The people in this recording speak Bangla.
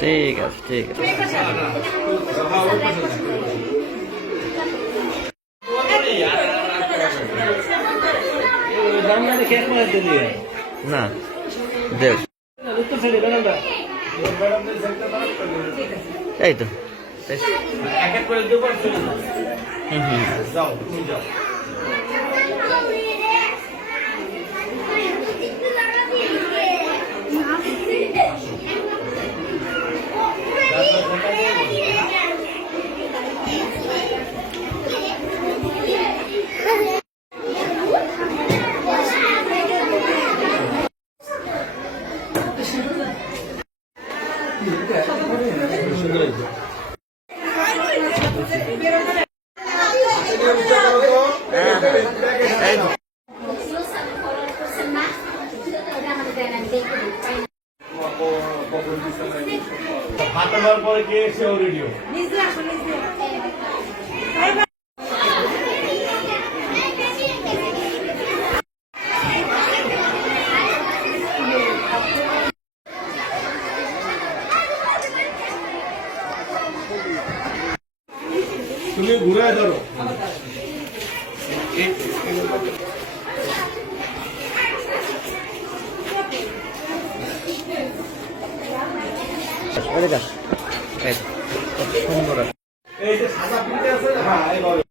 ঠিক আছে ঠিক আছে। না দেখ। এই তো। হুম হুম। যাও তুমি তো। ফাটানোর পরে কে এসে রেডিও? তুমি ঘুরে ধরো। সুন্দর এই যে সাদা পিঠে আছে হ্যাঁ এইভাবে